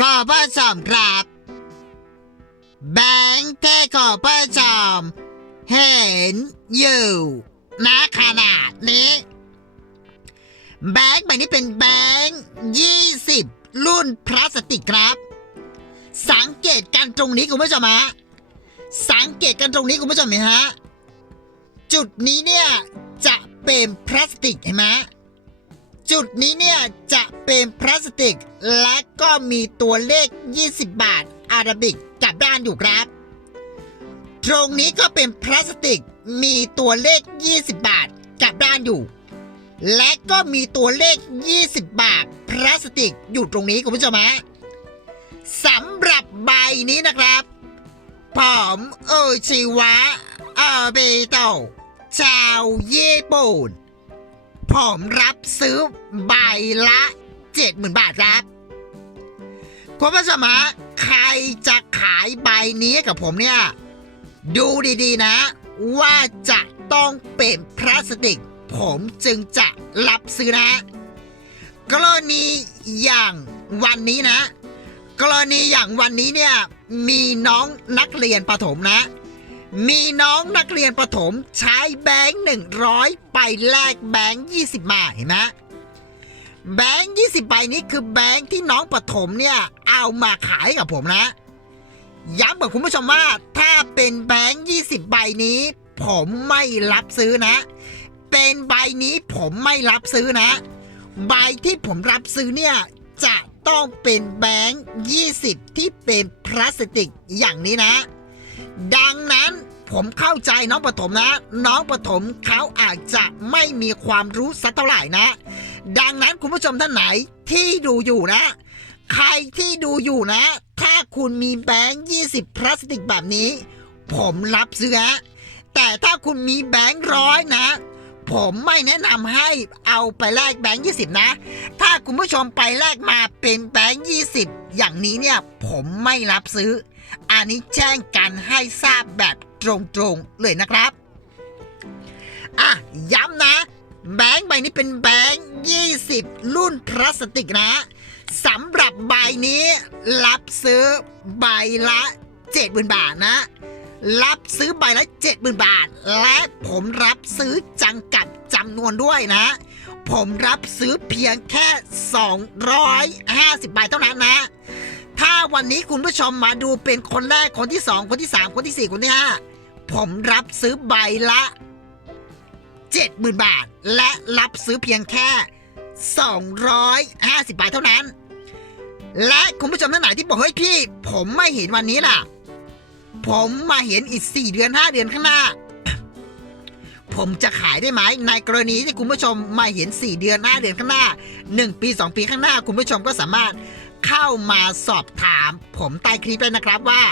ขอประชมครับ แบงค์เทขอประชมเห็นอยู่ณขนาดนี้ แบงค์ใบนี้เป็นแบงค์20รุ่นพลาสติกครับ สังเกตกันตรงนี้คุณผู้ชมฮะสังเกตกันตรงนี้คุณผู้ชมเห็นฮะจุดนี้เนี่ยจะเป็นพลาสติกเห็นไหม จุดนี้เนี่ย จะเป็นพลาสติก และก็มีตัวเลข 20 บาท อาราบิกกับด้านอยู่ครับ ตรงนี้ก็เป็นพลาสติก มีตัวเลข 20 บาทกับด้านอยู่ และก็มีตัวเลข 20 บาท พลาสติกอยู่ตรงนี้คุณผู้ชมฮะสำหรับใบนี้นะครับผมโอชิวะอาเบโตชาวญี่ปุ่น ผมรับซื้อใบละ70,000บาทครับคุณผู้ชมฮะใครจะขายใบนี้กับผมเนี่ย ดูดีๆนะ ว่าจะต้องเป็นพลาสติก ผมจึงจะรับซื้อนะ กรณีอย่างวันนี้นะ กรณีอย่างวันนี้เนี่ยมีน้องนักเรียนประถมนะ มีน้องนักเรียนประถมใช้แบงค์หนึ่งร้อยไปแลกแบงค์ยี่สิบมาเห็นไหมแบงค์ยี่สิบใบนี้คือแบงค์ที่น้องประถมเนี่ยเอามาขายกับผมนะ ย้ำกับคุณผู้ชมว่าถ้าเป็นแบงค์ยี่สิบใบนี้ ผมไม่รับซื้อนะ เป็นใบนี้ผมไม่รับซื้อนะ ใบที่ผมรับซื้อเนี่ยจะต้องเป็นแบงค์20ที่เป็นพลาสติกอย่างนี้นะ ดังนั้นผมเข้าใจน้องปฐมนะ น้องปฐมเขาอาจจะไม่มีความรู้สักเท่าไหร่นะ ดังนั้นคุณผู้ชมท่านไหนที่ดูอยู่นะ ใครที่ดูอยู่นะ ถ้าคุณมีแบงค์20พลาสติกแบบนี้ ผมรับซื้อฮะแต่ถ้าคุณมีแบงค์ร้อยนะ ผมไม่แนะนำให้เอาไปแลกแบงค์20นะ ถ้าคุณผู้ชมไปแลกมาเป็นแบงค์20อย่างนี้เนี่ย ผมไม่รับซื้อ อันนี้แจ้งกันให้ทราบแบบตรงๆเลยนะครับ อะ ย้ำนะ แบงค์ใบนี้เป็นแบงค์20 รุ่นพลาสติกนะสำหรับใบนี้รับซื้อใบละ70,000บาทนะ รับซื้อใบละ70,000บาท และผมรับซื้อจังกัดจำนวนด้วยนะ ผมรับซื้อเพียงแค่ 250ใบเท่านั้นนะ ถ้าวันนี้คุณผู้ชมมาดูเป็นคนแรกคนที่2คนที่3คนที่4คนที่5ผมรับซื้อใบละ70,000 บาท และรับซื้อเพียงแค่ 250ใบเท่านั้น และคุณผู้ชมท่านไหนที่บอกเฮ้ยพี่ ผมไม่เห็นวันนี้ล่ะ ผมมาเห็นอีก 4 เดือน 5 เดือนข้างหน้า ผมจะขายได้ไหมในกรณีที่คุณผู้ชมมาเห็น 4 เดือน 5 เดือนข้างหน้า 1 ปี 2 ปีข้างหน้า คุณผู้ชมก็สามารถ เข้ามาสอบถาม ผมใต้คลิปเลยนะครับว่า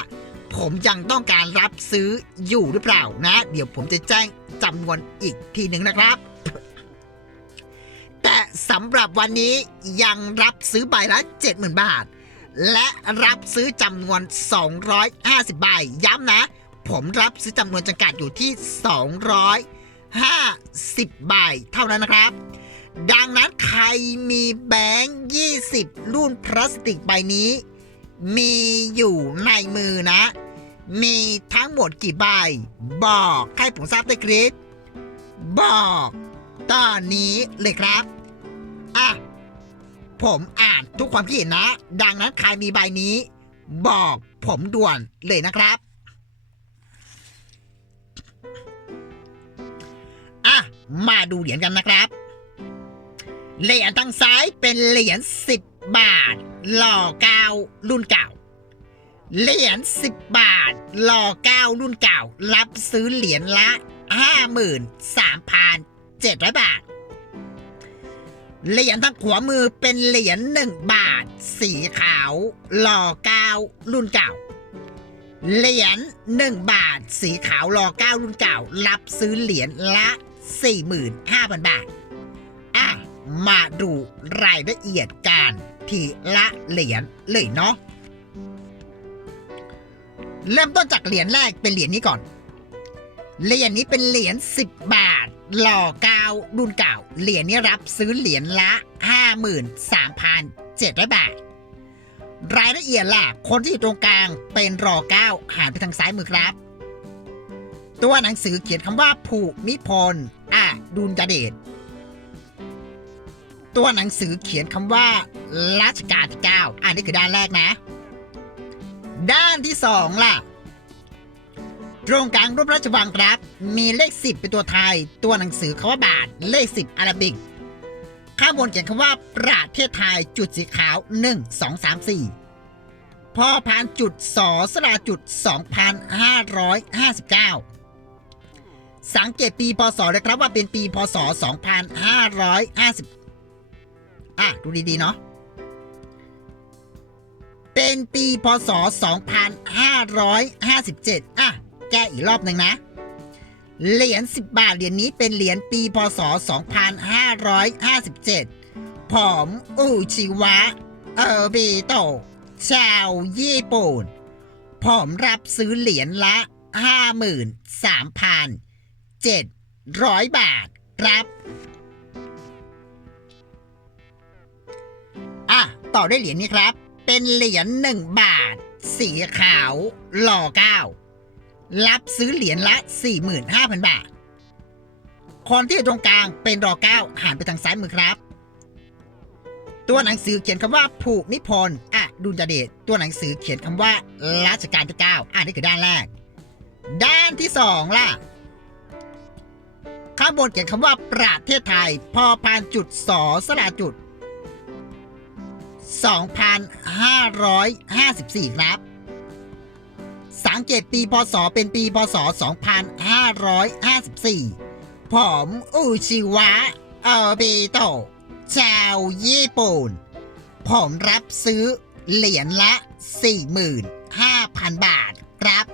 ผมยังต้องการรับซื้ออยู่หรือเปล่านะ เดี๋ยวผมจะแจ้งจำนวนอีกทีหนึ่งนะครับ แต่สำหรับวันนี้ยังรับซื้อใบละ 70,000 บาท และรับซื้อจำนวน 250 ใบ ย้ำนะ ผมรับซื้อจำนวนจำกัดอยู่ที่ 250 ใบเท่านั้นนะครับ ดังนั้นใครมีแบงค์20 รุ่นพลาสติกใบนี้ มีอยู่ในมือนะ มีทั้งหมดกี่ใบ บอกให้ผมทราบในคลิปบอกตอนนี้เลยครับ อะ ผมอ่านทุกความคิดเห็นนะ ดังนั้นใครมีใบนี้ บอกผมด่วนเลยนะครับ อะ มาดูเหรียญกันนะครับ เหรียญทางซ้ายเป็นเหรียญ10 บาท หล่อเก้ารุ่นเก่า เหรียญ10 บาท หล่อเก้ารุ่นเก่า รับซื้อเหรียญละ 53,700 บาท เหรียญทางขวามือเป็นเหรียญ1บาท สีขาว หล่อเก้ารุ่นเก่า เหรียญ1บาท สีขาวหล่อเก้ารุ่นเก่า รับซื้อเหรียญละ 45,000 บาทอะ มาดูรายละเอียดการทีละเหรียญเลยเนาะเริ่มต้นจากเหรียญแรกเป็นเหรียญนี้ก่อน เหรียญนี้เป็นเหรียญ10 บาท หล่อเก้ารุ่นเก่า เหรียญนี้รับซื้อเหรียญละ 53,700 บาท รายละเอียดล่ะ คนที่อยู่ตรงกลางเป็นรอเก้าหันไปทางซ้ายมือครับ ตัวหนังสือเขียนคำว่าภูมิพลอดุลยเดช ตัวหนังสือเขียนคำว่ารัชกาลที่เก้าอันนี้คือด้านแรกนะ ด้านที่สองล่ะ ตรงกลางรูปราชวังครับ มีเลขสิบเป็นตัวไทย ตัวหนังสือคำว่าบาท เลขสิบอาราบิก ข้างบนเขียนคำว่า ประเทศไทยจุดสีขาว 1 2 3 4 พอพานจุดสอสลาจุด 2,559สังเกตปีพศเลยครับว่าเป็นปีพศ 2,550 อะ ดูดี ๆ เนาะ เป็นปีพศ 2,557 อะ แก้อีกรอบหนึ่งนะ เหรียญ 10 บาท เหรียญนี้เป็นเหรียญปีพศ 2557ผมอูชิวะ เออร์บิโตะชาวญี่ปุ่นผมรับซื้อเหรียญละ 53,700 บาท ครับ ต่อด้วยเหรียญนี้ครับ เป็นเหรียญ1บาท สีขาวหล่อเก้ารับซื้อเหรียญละ 45,000 บาท คนที่อยู่ตรงกลางเป็นรอเก้าหันไปทางซ้ายมือครับ ตัวหนังสือเขียนคำว่าภูมิพลอะดุลยเดชตัวหนังสือเขียนคำว่ารัชกาลที่เก้าอะนี่คือด้านแรก ด้านที่สองล่ะข้างบนเขียนคำว่าประเทศไทย พอพานจุดสอสลาจุด 2,554 ครับ สังเกตปีพศเป็นปีพศ 2554 ผมอุชิวะเอบิโตะชาวญี่ปุ่น ผมรับซื้อเหรียญละ 45,000 บาทครับ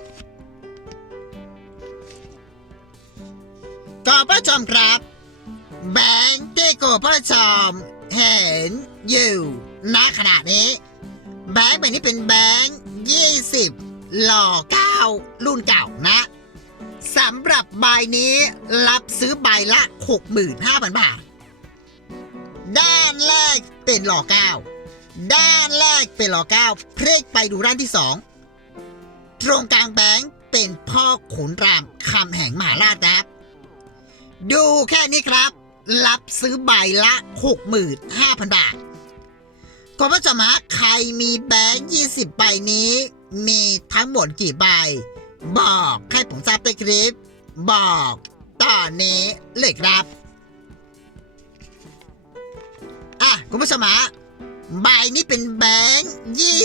ก็ประชมครับแบงค์ที่กูประชมเห็นอยู่ ณขณะนี้ แบงค์ใบนี้เป็นแบงค์20 หล่อเก้ารุ่นเก่านะสำหรับใบนี้รับซื้อใบละ 65,000 บาท ด้านแรกเป็นหล่อเก้าด้านแรกเป็นหล่อเก้าเพลกไปดูด้านที่สองตรงกลางแบงค์เป็นพ่อขุนรามคำแห่งมหาราชครับ ดูแค่นี้ครับ รับซื้อใบละ 65,000 บาท คุณผู้ชมฮะใครมีแบงค์20ใบนี้ มีทั้งหมดกี่ใบ บอกให้ผมทราบในคลิป บอกตอนนี้เลยครับอะคุณผู้ชมฮะใบนี้เป็นแบงค์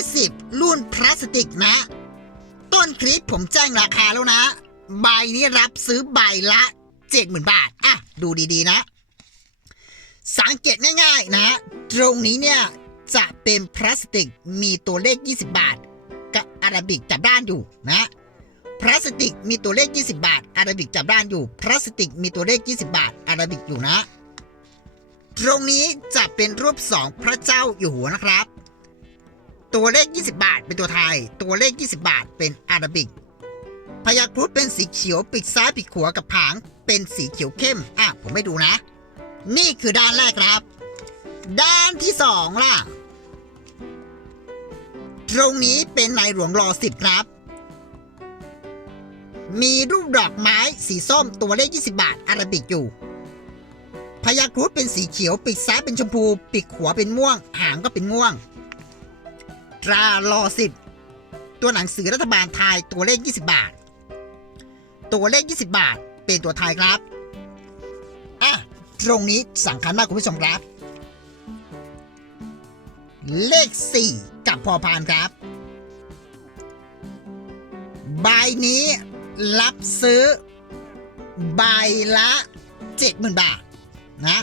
20รุ่นพลาสติกนะ ต้นคลิปผมแจ้งราคาแล้วนะ ใบนี้รับซื้อใบละ70,000บาทอะดูดีๆนะ สังเกตง่ายๆนะ ตรงนี้เนี่ย จะเป็นพลาสติกมีตัวเลข 20 บาท กับอาราบิกจับด้านอยู่นะพลาสติกมีตัวเลข 20 บาท อาราบิกจับด้านอยู่ พลาสติกมีตัวเลข 20 บาท อาราบิกอยู่นะ ตรงนี้จะเป็นรูปสองพระเจ้าอยู่หัวนะครับ ตัวเลข 20 บาทเป็นตัวไทย ตัวเลข 20 บาทเป็นอาราบิกพยาครุฑเป็นสีเขียวปีกซ้ายปีกขวากับผางเป็นสีเขียวเข้ม อะ ผมไม่ดูนะ นี่คือด้านแรกครับ ด้านที่สองล่ะ ตรงนี้เป็นในหลวงรอสิบครับ มีรูปดอกไม้สีส้มตัวเลข 20 บาทอาราบิกอยู่พยาครุฑเป็นสีเขียวปีกซ้ายเป็นชมพูปีกขวาเป็นม่วง หางก็เป็นม่วง ตรารอสิบตัวหนังสือรัฐบาลไทยตัวเลข 20 บาท ตัวเลข 20 บาท เป็นตัวไทยครับ อะ ตรงนี้สำคัญมากคุณผู้ชมครับ เลข 4 กับพอพานครับ ใบนี้รับซื้อ ใบละ70,000 บาทนะ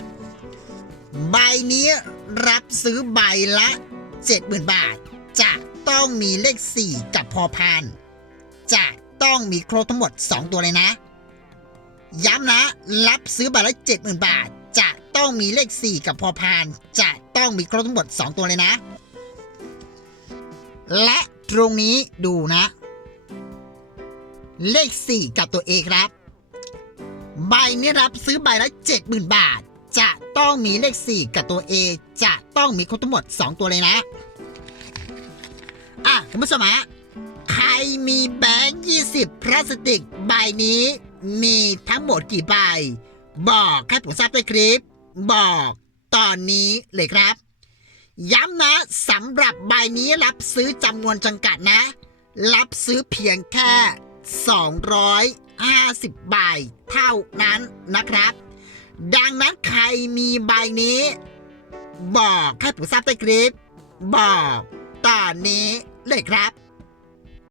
ใบนี้รับซื้อใบละ 70,000 บาท จะต้องมีเลข 4 กับพอพานจะต้องมีครบทั้งหมด 2 ตัวเลยนะ ย้ำนะ รับซื้อใบละ 70,000 บาท จะ ต้องมีเลข 4 กับพอพาน จะต้องมีครบทั้งหมด 2 ตัวเลยนะ และตรงนี้ดูนะ เลข 4 กับตัว A ครับ ใบนี้รับซื้อใบละ 70,000 บาท จะต้องมีเลข 4 กับตัว A จะต้องมีครบทั้งหมด 2 ตัวเลยนะ อะคุณผู้ชมฮะใครมีแบงค์20 พลาสติกใบนี้มีทั้งหมดกี่ใบ บอกให้ผมทราบด้วยคลิป บอกตอนนี้เลยครับ ย้ำนะสำหรับใบนี้รับซื้อจำนวนจำกัดนะ รับซื้อเพียงแค่ 250 ใบเท่านั้นนะครับ ดังนั้นใครมีใบนี้ บอกให้ผมทราบใต้คลิป บอกตอนนี้เลยครับ